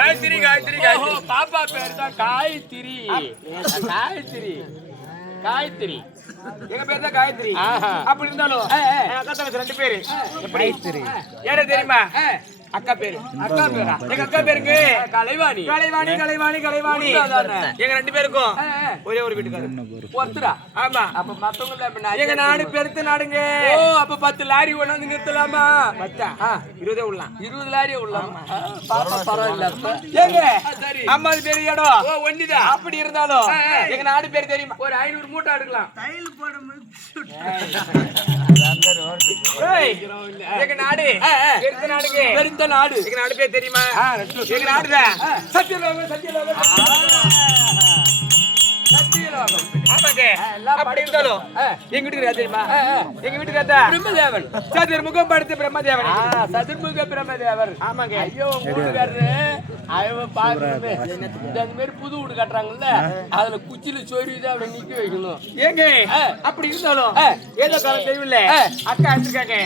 காயத்ரி காயத்ரி காயத்ரி பாப்பா பேரு தான் காயத்ரி காயத்ரி காயத்ரி எங்க பேர் தான் காயத்ரி. அப்படி இருந்தாலும் அக்கா தங்கச்சி 2 பேரு எப்படி யாரு தெரியுமா? அக்கா பேரு அக்கா பேரா? எங்க அக்கா பேருக்கு கலைவாணி கலைவாணி கலைவாணி கலைவாணி. எங்க 2 பேருக்கும் ஒரே ஒரு வீட்டுக்காரர் ஒருத்தரா? ஆமா. அப்ப மத்தவங்க எங்க நாடு பெருத்த நாடுங்க. ஓ அப்ப 10 லாரி ஒண்ணாந்து நிறுத்தலாமா? 20 உள்ளலாம். 20 லாரி உள்ளலாம். பாப்பா பரவாயில்ல. ஏங்க அம்மா பேரு இடம் ஒண்ணுதான். அப்படி இருந்தாலும் எங்க நாடு பேரு தெரியுமா? ஒரு 500 மூட்டை எடுக்கலாம். டைல் போட எங்க நாடு பெருத்த நாடுங்க. பெருத்த நாடு. எங்க நாடு பேர் தெரியுமா? எங்க நாடுதான் சத்தியலோகம். சத்தியலோகம் சத்தியலோகம். ஆமாங்க. அப்படி இருந்தாலும் எங்க வீட்டுக்கு தெரியுமா? எங்க வீட்டுக்கு பிரம்மதேவன். சதுர்முகம் படுத்த பிரம்மதேவன். சதுர்முக பிரம்மதேவர். ஆமாங்க. ஐயோ வீட்டுக்காரரு பாக்குறது இந்த மாதிரி புது வீடு கட்டுறாங்கல்ல, அதுல குச்சியில சொருவிதான் அவனை நிக்க வைக்கணும். ஏங்க அப்படி இருந்தாலும் ஏதோ காலம் தெரியல. அக்கா அடிச்சிருக்காங்க.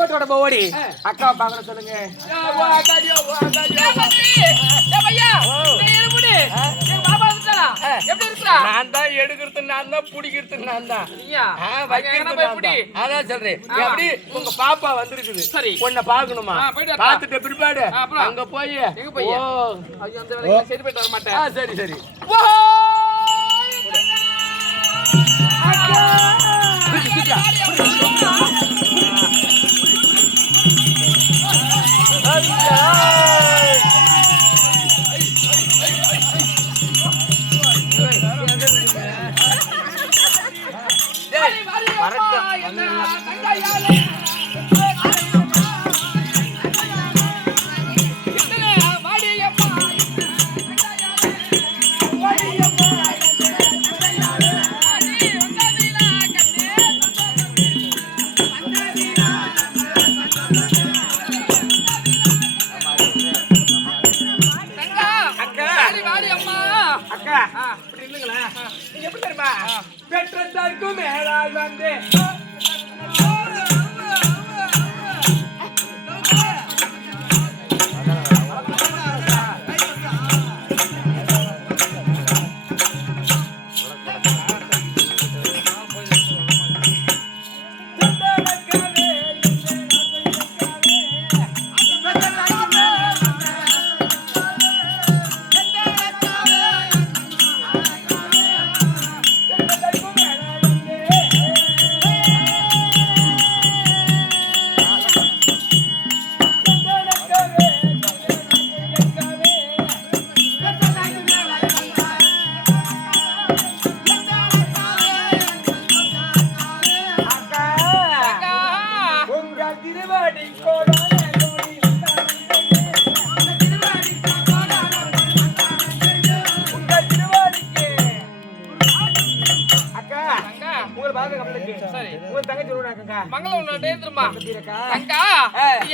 ஓட்டோட ஓடி அக்காவை பாக்குற சொல்லுங்க. நான் தான் எடுக்கிறது, நான் தான் பிடிக்கிறது, நான் தான் அதான் சொல்றேன். எப்படி உங்க பாப்பா வந்திருக்குது, சரி உன்னை பாக்கணுமா? பாத்துட்டு பிற்பாடு அங்க போய் சரி போயிட்டு வர மாட்டேன். சரி சரி பெற்றதற்கும் மேலாய் வந்து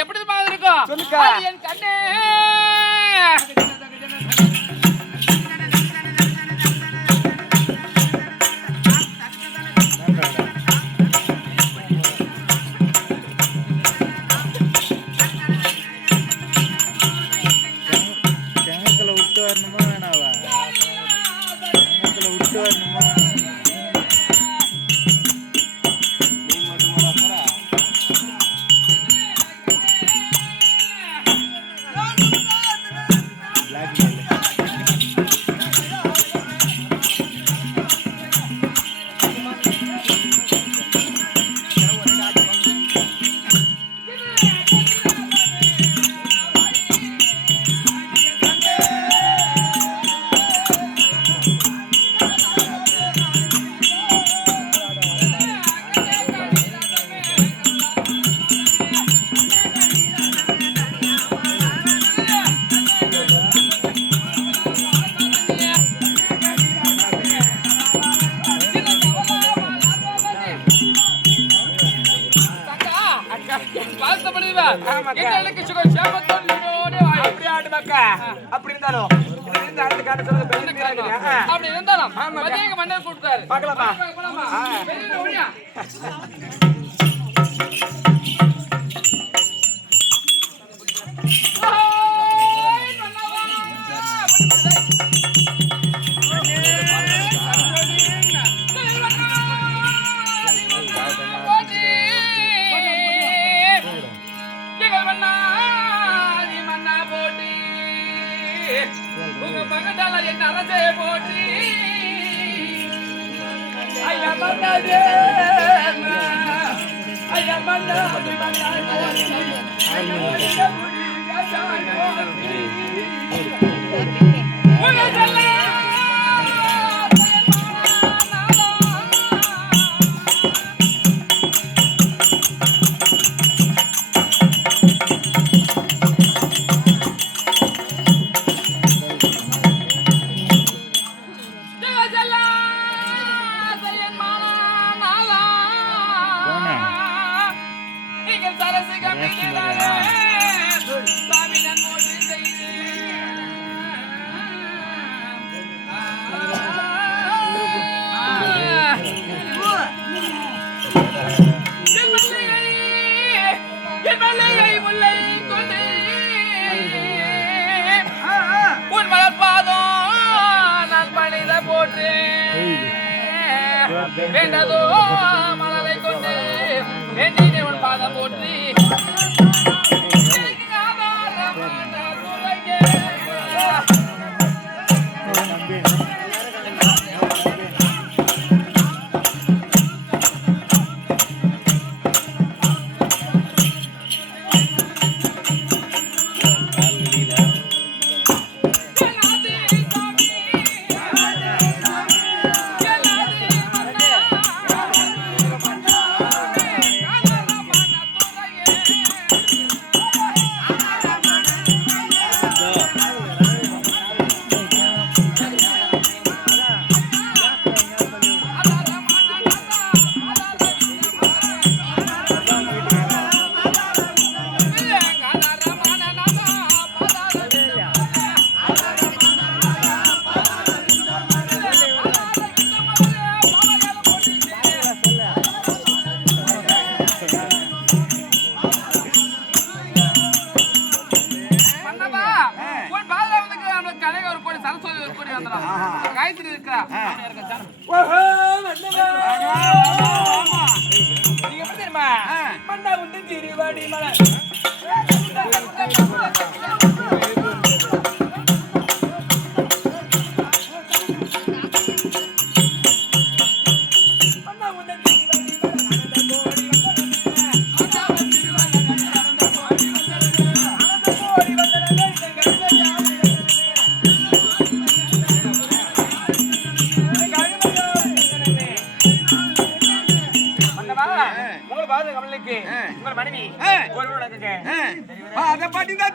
எப்படி இருக்கும் என் கண்ணே வரணுமா வேணாவா விட்டு வரணுமா அப்படி இருந்தாலும் மன்னர் கூப்பிட்டாரு பார்க்கலாமா உங்க மகதால என்ன அரசே போற்றி ஐயா மன்னாதே ஐயா மன்னாதே வேண்டதோ மலரை கொண்டு வேண்டினே உன் பாதம் போற்றி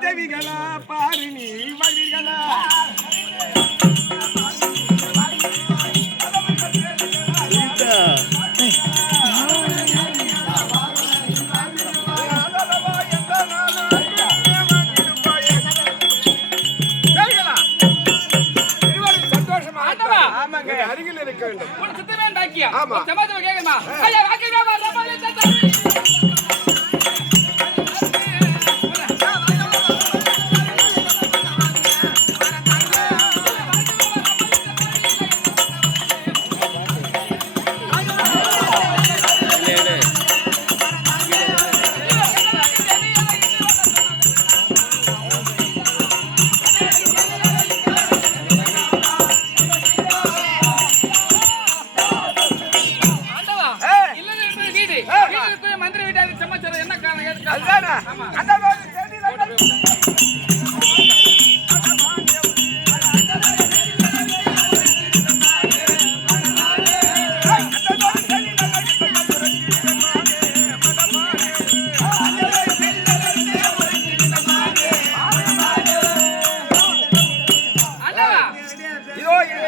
தேவிகளா பாரு நீ வழிகளா அருகில் இருக்க வேண்டும்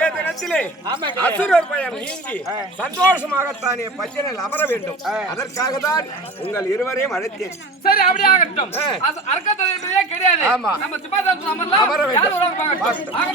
இன்றைய தினத்திலே அசுரர் பயம் நீங்கி சந்தோஷமாகத்தானே பஞ்சனில் அமர வேண்டும். அதற்காக தான் உங்கள் இருவரையும் அழைத்தேன். சரி, அப்படியே ஆகட்டும். அர்க்கத்தொகை என்பதே கிடையாது. ஆமா, நம்ம சிபாதாசம் அமரலாம். அமர வேண்டும். யார் உலகம் பார்க்கட்டும்.